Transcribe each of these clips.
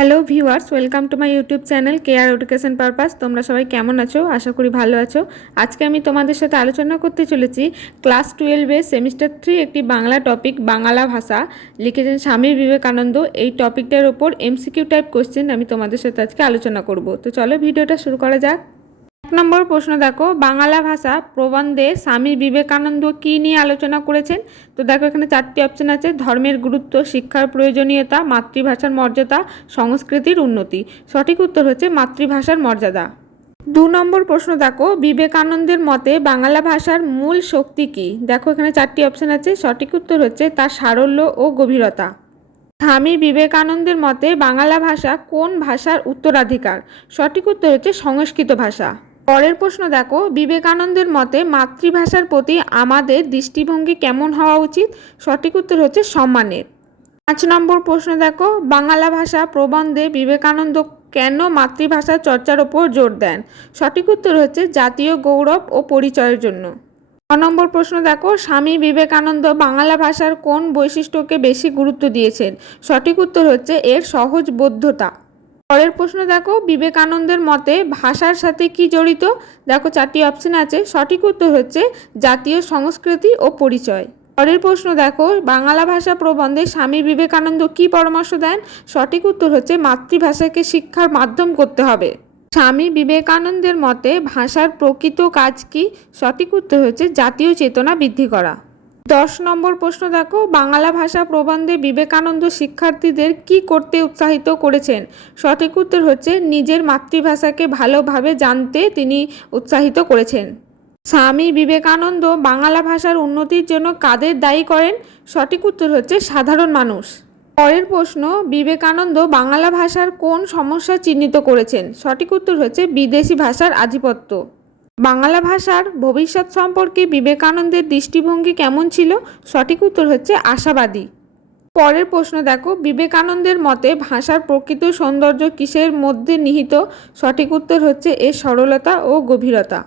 Hello viewers welcome to my YouTube channel care education purpose তোমরা সবাই কেমন আছো? আশা করি ভালো আছো। আজকে আমি তোমাদের সাথে আলোচনা করতে চলেছি ক্লাস টুয়েলভে সেমিস্টার থ্রি একটি বাংলা টপিক, বাংলা ভাষা। লিখেছেন স্বামী বিবেকানন্দ। এই টপিকটার ওপর এমসিকিউ টাইপ কোশ্চেন আমি তোমাদের সাথে আজকে আলোচনা করব। তো চলো ভিডিওটা শুরু করা যাক। নম্বর প্রশ্ন দেখো, বাংলা ভাষা প্রবন্ধে স্বামী বিবেকানন্দ কী নিয়ে আলোচনা করেছেন? তো দেখো এখানে চারটি অপশন আছে, ধর্মের গুরুত্ব, শিক্ষার প্রয়োজনীয়তা, মাতৃভাষার মর্যাদা, সংস্কৃতির উন্নতি। সঠিক উত্তর হচ্ছে মাতৃভাষার মর্যাদা। দু নম্বর প্রশ্ন দেখো, বিবেকানন্দের মতে বাংলা ভাষার মূল শক্তি কী? দেখো এখানে চারটি অপশন আছে, সঠিক উত্তর হচ্ছে তার সারল্য ও গভীরতা। স্বামী বিবেকানন্দের মতে বাংলা ভাষা কোন ভাষার উত্তরাধিকার? সঠিক উত্তর হচ্ছে সংস্কৃত ভাষা। পরের প্রশ্ন দেখো, বিবেকানন্দের মতে মাতৃভাষার প্রতি আমাদের দৃষ্টিভঙ্গি কেমন হওয়া উচিত? সঠিক উত্তর হচ্ছে সম্মানের। পাঁচ নম্বর প্রশ্ন দেখো, বাংলা ভাষা প্রবন্ধে বিবেকানন্দ কেন মাতৃভাষা চর্চার ওপর জোর দেন? সঠিক উত্তর হচ্ছে জাতীয় গৌরব ও পরিচয়ের জন্য। ছ নম্বর প্রশ্ন দেখো, স্বামী বিবেকানন্দ বাংলা ভাষার কোন বৈশিষ্ট্যকে বেশি গুরুত্ব দিয়েছেন? সঠিক উত্তর হচ্ছে এর সহজবোধ্যতা পরের প্রশ্ন দেখো, বিবেকানন্দের মতে ভাষার সাথে কি জড়িত? দেখো চারটি অপশন আছে। সঠিক উত্তর হচ্ছে জাতীয় সংস্কৃতি ও পরিচয়। পরের প্রশ্ন দেখো, বাংলা ভাষা প্রবন্ধে স্বামী বিবেকানন্দ কি পরামর্শ দেন? সঠিক উত্তর হচ্ছে মাতৃভাষাকে শিক্ষার মাধ্যম করতে হবে। স্বামী বিবেকানন্দের মতে ভাষার প্রকৃত কাজ কি? সঠিক উত্তর হচ্ছে জাতীয় চেতনা বৃদ্ধি করা। দশ নম্বর প্রশ্ন দেখো, বাংলা ভাষা প্রবন্ধে বিবেকানন্দ শিক্ষার্থীদের কি করতে উৎসাহিত করেছেন? সঠিক উত্তর হচ্ছে, নিজের মাতৃভাষাকে ভালোভাবে জানতে তিনি উৎসাহিত করেছেন। স্বামী বিবেকানন্দ বাংলা ভাষার উন্নতির জন্য কাদের দায়ী করেন? সঠিক উত্তর হচ্ছে, সাধারণ মানুষ। পরের প্রশ্ন, বিবেকানন্দ বাংলা ভাষার কোন সমস্যা চিহ্নিত করেছেন? সঠিক উত্তর হচ্ছে, বিদেশি ভাষার আধিপত্য। বাংলা ভাষার ভবিষ্যৎ সম্পর্কে বিবেকানন্দের দৃষ্টিভঙ্গি কেমন ছিল? সঠিক উত্তর হচ্ছে আশাবাদী। পরের প্রশ্ন দেখো, বিবেকানন্দের মতে ভাষার প্রকৃত সৌন্দর্য কিসের মধ্যে নিহিত? সঠিক উত্তর হচ্ছে এর সরলতা ও গভীরতা।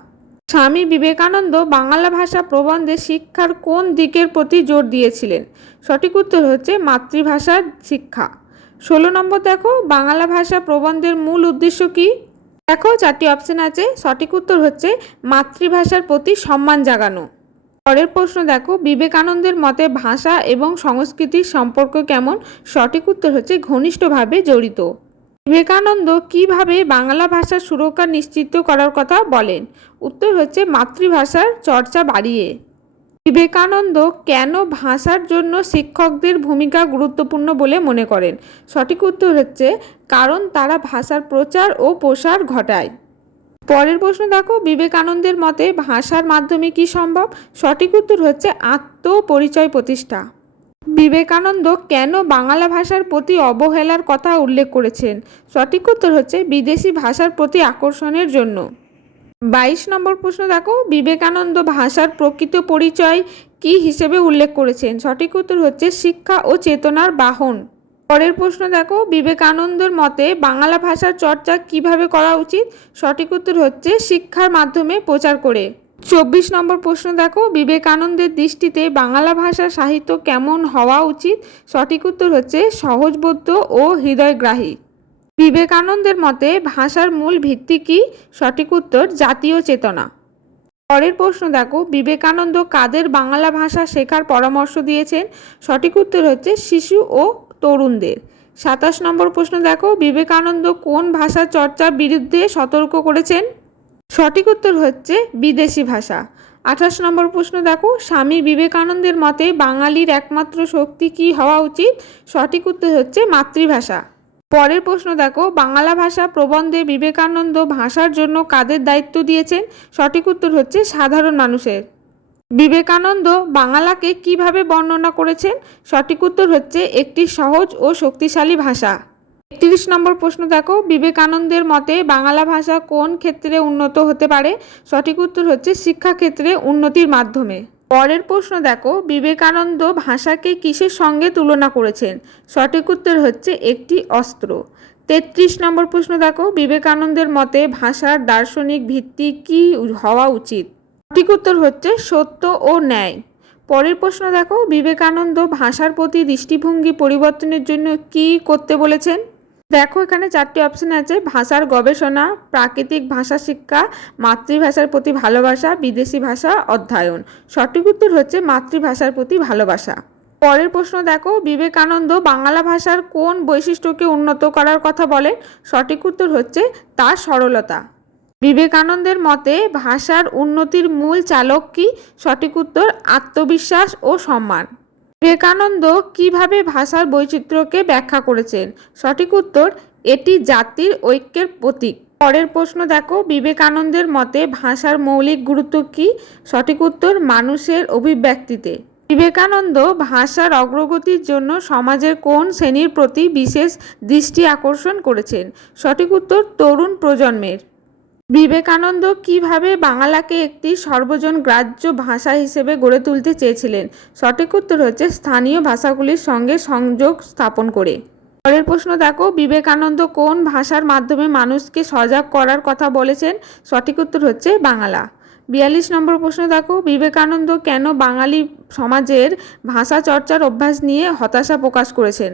স্বামী বিবেকানন্দ বাংলা ভাষা প্রবন্ধে শিক্ষার কোন দিকের প্রতি জোর দিয়েছিলেন? সঠিক উত্তর হচ্ছে মাতৃভাষার শিক্ষা। ষোলো নম্বর দেখো, বাংলা ভাষা প্রবন্ধের মূল উদ্দেশ্য কী? দেখো, চারটি অপশন আছে। সঠিক উত্তর হচ্ছে মাতৃভাষার প্রতি সম্মান জাগানো। পরের প্রশ্ন দেখো, বিবেকানন্দের মতে ভাষা এবং সংস্কৃতির সম্পর্ক কেমন? সঠিক উত্তর হচ্ছে ঘনিষ্ঠভাবে জড়িত। বিবেকানন্দ কীভাবে বাংলা ভাষার সুরক্ষা নিশ্চিত করার কথা বলেন? উত্তর হচ্ছে মাতৃভাষার চর্চা বাড়িয়ে। বিবেকানন্দ কেন ভাষার জন্য শিক্ষকদের ভূমিকা গুরুত্বপূর্ণ বলে মনে করেন? সঠিক উত্তর হচ্ছে, কারণ তারা ভাষার প্রচার ও প্রসার ঘটায়। পরের প্রশ্ন দেখো, বিবেকানন্দের মতে ভাষার মাধ্যমে কি সম্ভব? সঠিক উত্তর হচ্ছে আত্মপরিচয় প্রতিষ্ঠা। বিবেকানন্দ কেন বাংলা ভাষার প্রতি অবহেলার কথা উল্লেখ করেছেন? সঠিক উত্তর হচ্ছে, বিদেশি ভাষার প্রতি আকর্ষণের জন্য। বাইশ নম্বর প্রশ্ন দেখো, বিবেকানন্দ ভাষার প্রকৃত পরিচয় কি হিসেবে উল্লেখ করেছেন? সঠিক উত্তর হচ্ছে শিক্ষা ও চেতনার বাহন। পরের প্রশ্ন দেখো, বিবেকানন্দের মতে বাংলা ভাষার চর্চা কীভাবে করা উচিত? সঠিক উত্তর হচ্ছে শিক্ষার মাধ্যমে প্রচার করে। চব্বিশ নম্বর প্রশ্ন দেখো, বিবেকানন্দের দৃষ্টিতে বাংলা ভাষা সাহিত্য কেমন হওয়া উচিত? সঠিক উত্তর হচ্ছে সহজবোধ্য ও হৃদয়গ্রাহী। বিবেকানন্দের মতে, ভাষার মূল ভিত্তি কী? সঠিক উত্তর, জাতীয় চেতনা। পরের প্রশ্ন দেখো, বিবেকানন্দ কাদের বাংলা ভাষা শেখার পরামর্শ দিয়েছেন? সঠিক উত্তর হচ্ছে শিশু ও তরুণদের। সাতাশ নম্বর প্রশ্ন দেখো, বিবেকানন্দ কোন ভাষা চর্চার বিরুদ্ধে সতর্ক করেছেন? সঠিক উত্তর হচ্ছে বিদেশি ভাষা। আঠাশ নম্বর প্রশ্ন দেখো, স্বামী বিবেকানন্দের মতে বাঙালির একমাত্র শক্তি কি হওয়া উচিত? সঠিক উত্তর হচ্ছে মাতৃভাষা। পরের প্রশ্ন দেখো, বাংলা ভাষা প্রবন্ধে বিবেকানন্দ ভাষার জন্য কাদের দায়িত্ব দিয়েছেন? সঠিক উত্তর হচ্ছে সাধারণ মানুষের। বিবেকানন্দ বাংলাকে কীভাবে বর্ণনা করেছেন? সঠিক উত্তর হচ্ছে একটি সহজ ও শক্তিশালী ভাষা। একত্রিশ নম্বর প্রশ্ন দেখো, বিবেকানন্দের মতে বাংলা ভাষা কোন ক্ষেত্রে উন্নত হতে পারে? সঠিক উত্তর হচ্ছে শিক্ষাক্ষেত্রে উন্নতির মাধ্যমে। পরের প্রশ্ন দেখো, বিবেকানন্দ ভাষাকে কিসের সঙ্গে তুলনা করেছেন? সঠিক উত্তর হচ্ছে একটি অস্ত্র। তেত্রিশ নম্বর প্রশ্ন দেখো, বিবেকানন্দের মতে ভাষার দার্শনিক ভিত্তি কী হওয়া উচিত? সঠিক উত্তর হচ্ছে সত্য ও ন্যায়। পরের প্রশ্ন দেখো, বিবেকানন্দ ভাষার প্রতি দৃষ্টিভঙ্গি পরিবর্তনের জন্য কী করতে বলেছেন? দেখো, এখানে চারটি অপশন আছে। ভাষার গবেষণা, প্রাকৃতিক ভাষা শিক্ষা, মাতৃভাষার প্রতি ভালোবাসা, বিদেশি ভাষা, অধ্যয়ন। সঠিক উত্তর হচ্ছে মাতৃভাষার প্রতি ভালোবাসা। পরের প্রশ্ন দেখো, বিবেকানন্দ বাংলা ভাষার কোন বৈশিষ্ট্যকে উন্নত করার কথা বলেন সঠিক উত্তর হচ্ছে তার সরলতা। বিবেকানন্দের মতে, ভাষার উন্নতির মূল চালক কি? সঠিক উত্তর, আত্মবিশ্বাস ও সম্মান। বিবেকানন্দ কীভাবে ভাষার বৈচিত্র্যকে ব্যাখ্যা করেছেন? সঠিক উত্তর, এটি জাতির ঐক্যের প্রতীক। পরের প্রশ্ন দেখো, বিবেকানন্দের মতে ভাষার মৌলিক গুরুত্ব কি? সঠিক উত্তর, মানুষের অভিব্যক্তিতে। বিবেকানন্দ ভাষার অগ্রগতির জন্য সমাজের কোন শ্রেণির প্রতি বিশেষ দৃষ্টি আকর্ষণ করেছেন? সঠিক উত্তর, তরুণ প্রজন্মের। বিবেকানন্দ কীভাবে বাংলাকে একটি সর্বজন গ্রাহ্য ভাষা হিসেবে গড়ে তুলতে চেয়েছিলেন? সঠিক উত্তর হচ্ছে স্থানীয় ভাষাগুলির সঙ্গে সংযোগ স্থাপন করে। পরের প্রশ্ন দেখো, বিবেকানন্দ কোন ভাষার মাধ্যমে মানুষকে সজাগ করার কথা বলেছেন? সঠিক উত্তর হচ্ছে বাংলা। বিয়াল্লিশ নম্বর প্রশ্ন দেখো, বিবেকানন্দ কেন বাঙালি সমাজের ভাষা চর্চার অভ্যাস নিয়ে হতাশা প্রকাশ করেছেন?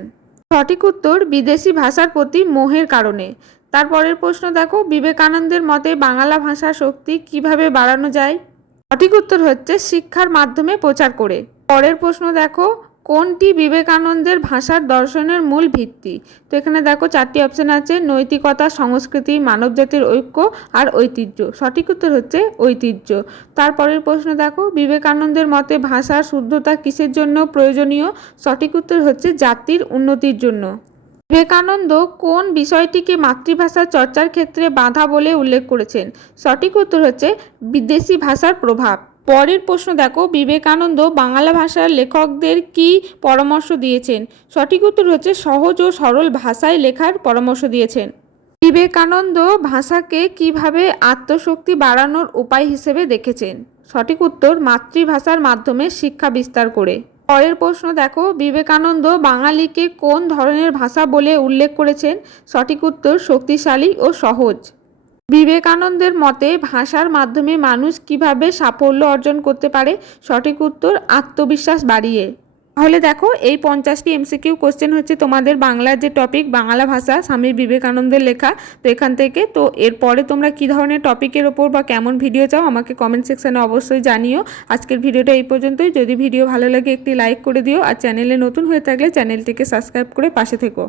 সঠিক উত্তর, বিদেশি ভাষার প্রতি মোহের কারণে। তারপরের প্রশ্ন, দেখো, বিবেকানন্দের মতে বাংলা ভাষার শক্তি কীভাবে বাড়ানো যায়? সঠিক উত্তর হচ্ছে শিক্ষার মাধ্যমে প্রচার করে। পরের প্রশ্ন, দেখো, কোনটি বিবেকানন্দের ভাষার দর্শনের মূল ভিত্তি? তো এখানে, দেখো, চারটি অপশন আছে, নৈতিকতা, সংস্কৃতি, মানবজাতির ঐক্য আর ঐতিহ্য। সঠিক উত্তর হচ্ছে ঐতিহ্য। তারপরের প্রশ্ন, দেখো, বিবেকানন্দের মতে ভাষার শুদ্ধতা কিসের জন্য প্রয়োজনীয়? সঠিক উত্তর হচ্ছে জাতির উন্নতির জন্য। বিবেকানন্দ কোন বিষয়টিকে মাতৃভাষা চর্চার ক্ষেত্রে বাধা বলে উল্লেখ করেছেন? সঠিক উত্তর হচ্ছে বিদেশি ভাষার প্রভাব। পরের প্রশ্ন দেখো, বিবেকানন্দ বাংলা ভাষার লেখকদের কি পরামর্শ দিয়েছেন? সঠিক উত্তর হচ্ছে সহজ ও সরল ভাষায় লেখার পরামর্শ দিয়েছেন। বিবেকানন্দ ভাষাকে কীভাবে আত্মশক্তি বাড়ানোর উপায় হিসেবে দেখেছেন? সঠিক উত্তর, মাতৃভাষার মাধ্যমে শিক্ষা বিস্তার করে। পরের প্রশ্ন দেখো, বিবেকানন্দ বাঙালিকে কোন ধরনের ভাষা বলে উল্লেখ করেছেন? সঠিক উত্তর শক্তিশালী ও সহজ। বিবেকানন্দের মতে, ভাষার মাধ্যমে মানুষ কীভাবে সাফল্য অর্জন করতে পারে? সঠিক উত্তর আত্মবিশ্বাস বাড়িয়ে। তাহলে দেখো, এই পঞ্চাশটি এমসিকিউ কোশ্চেন হচ্ছে তোমাদের বাংলার যে টপিক বাংলা ভাষা, স্বামী বিবেকানন্দের লেখা। তো এখান থেকে, তো এরপরে তোমরা কি ধরনের টপিকের ওপর বা কেমন ভিডিও চাও, আমাকে কমেন্ট সেকশানে অবশ্যই জানিও। আজকের ভিডিওটা এই পর্যন্তই। যদি ভিডিও ভালো লাগে, একটি লাইক করে দিও। আর চ্যানেলে নতুন হয়ে থাকলে চ্যানেলটিকে সাবস্ক্রাইব করে পাশে থেকো।